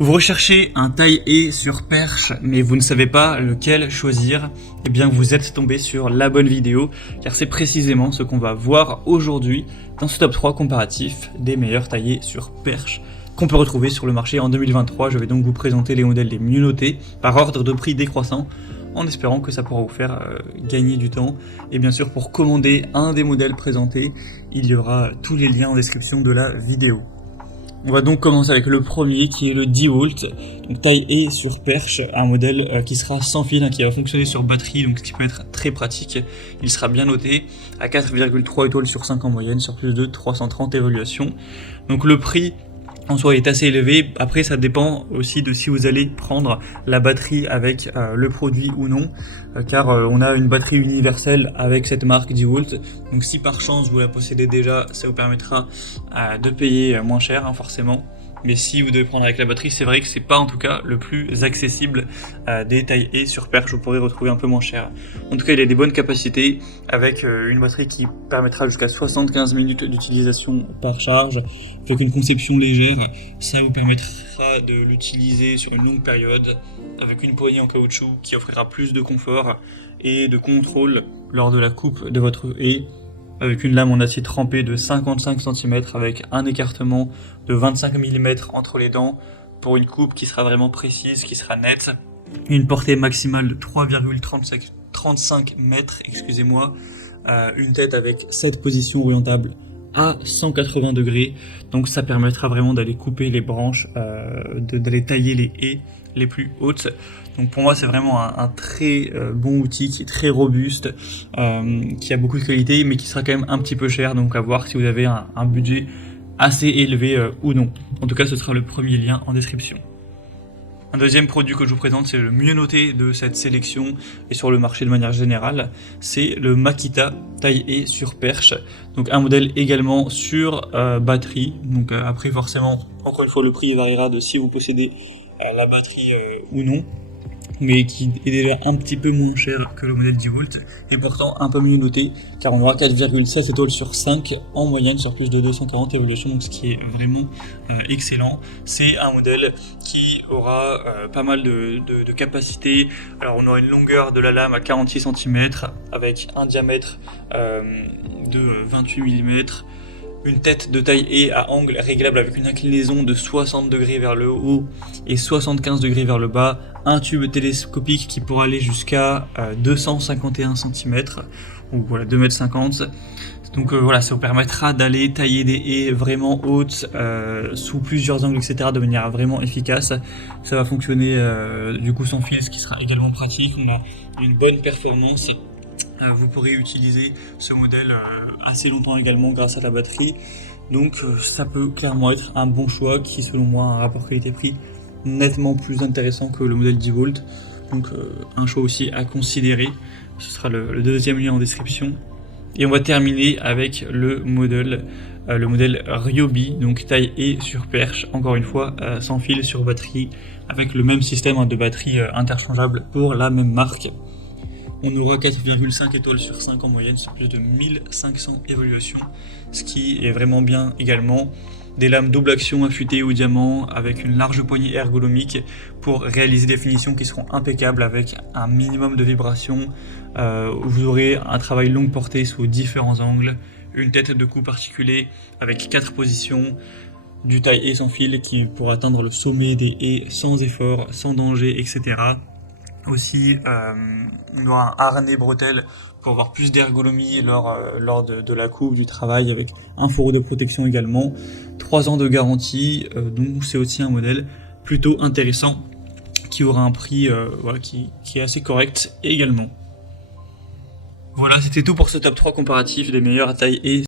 Vous recherchez un taille-haie sur perche, mais vous ne savez pas lequel choisir, eh bien vous êtes tombé sur la bonne vidéo, car c'est précisément ce qu'on va voir aujourd'hui dans ce top 3 comparatif des meilleurs taille-haie sur perche qu'on peut retrouver sur le marché en 2023. Je vais donc vous présenter les modèles les mieux notés par ordre de prix décroissant, en espérant que ça pourra vous faire gagner du temps. Et bien sûr, pour commander un des modèles présentés, il y aura tous les liens en description de la vidéo. On va donc commencer avec le premier qui est le DeWalt, donc taille-haie sur perche, un modèle qui sera sans fil, qui va fonctionner sur batterie, donc ce qui peut être très pratique. Il sera bien noté à 4,3 étoiles sur 5 en moyenne, sur plus de 330 évaluations. Donc le prix en soi est assez élevé. Après, ça dépend aussi de si vous allez prendre la batterie avec le produit ou non, car on a une batterie universelle avec cette marque DeWalt. Donc si par chance vous la possédez déjà, ça vous permettra de payer moins cher, forcément. Mais si vous devez prendre avec la batterie, c'est vrai que c'est pas en tout cas le plus accessible des taille-haie sur perche. Vous pourrez retrouver un peu moins cher. En tout cas, il a des bonnes capacités avec une batterie qui permettra jusqu'à 75 minutes d'utilisation par charge. Avec une conception légère, ça vous permettra de l'utiliser sur une longue période avec une poignée en caoutchouc qui offrira plus de confort et de contrôle lors de la coupe de votre haie, avec une lame en acier trempé de 55 cm avec un écartement de 25 mm entre les dents pour une coupe qui sera vraiment précise, qui sera nette. Une portée maximale de 3,35 mètres, une tête avec 7 positions orientables à 180 degrés, donc ça permettra vraiment d'aller couper les branches, d'aller tailler les haies les plus hautes. Donc pour moi c'est vraiment un très bon outil qui est très robuste, qui a beaucoup de qualité mais qui sera quand même un petit peu cher, donc à voir si vous avez un budget assez élevé ou non. En tout cas ce sera le premier lien en description. Un deuxième produit que je vous présente, c'est le mieux noté de cette sélection et sur le marché de manière générale, c'est le Makita taille-haie sur perche. Donc un modèle également sur batterie. Donc après forcément, encore une fois, le prix variera de si vous possédez la batterie ou non, mais qui est déjà un petit peu moins cher que le modèle DeWalt, et pourtant un peu mieux noté, car on aura 4,7 étoiles sur 5 en moyenne sur plus de 230 évaluations, donc ce qui est vraiment excellent. C'est un modèle qui aura pas mal de capacité. Alors on aura une longueur de la lame à 46 cm, avec un diamètre de 28 mm, une tête de taille-haie à angle réglable avec une inclinaison de 60 degrés vers le haut et 75 degrés vers le bas, un tube télescopique qui pourra aller jusqu'à 251 cm, ou voilà 2,50 m. Donc voilà, ça vous permettra d'aller tailler des haies vraiment hautes, sous plusieurs angles, etc. de manière vraiment efficace. Ça va fonctionner du coup sans fil, ce qui sera également pratique. On a une bonne performance. Vous pourrez utiliser ce modèle assez longtemps également grâce à la batterie, donc ça peut clairement être un bon choix qui selon moi a un rapport qualité-prix nettement plus intéressant que le modèle DeWalt, donc un choix aussi à considérer. Ce sera le deuxième lien en description. Et on va terminer avec le modèle Ryobi, donc taille-haie sur perche, encore une fois sans fil sur batterie, avec le même système de batterie interchangeable pour la même marque. On aura 4,5 étoiles sur 5 en moyenne sur plus de 1500 évaluations, ce qui est vraiment bien également. Des lames double action affûtées au diamant avec une large poignée ergonomique pour réaliser des finitions qui seront impeccables avec un minimum de vibrations. Vous aurez un travail longue portée sous différents angles, une tête de coupe articulée avec 4 positions, du taille-haie sans fil qui pourra atteindre le sommet des haies sans effort, sans danger, etc. Aussi, on aura un harnais bretelle pour avoir plus d'ergonomie lors de la coupe, du travail, avec un fourreau de protection également. 3 ans de garantie, donc c'est aussi un modèle plutôt intéressant qui aura un prix qui est assez correct également. Voilà, c'était tout pour ce top 3 comparatif des meilleures taille-haie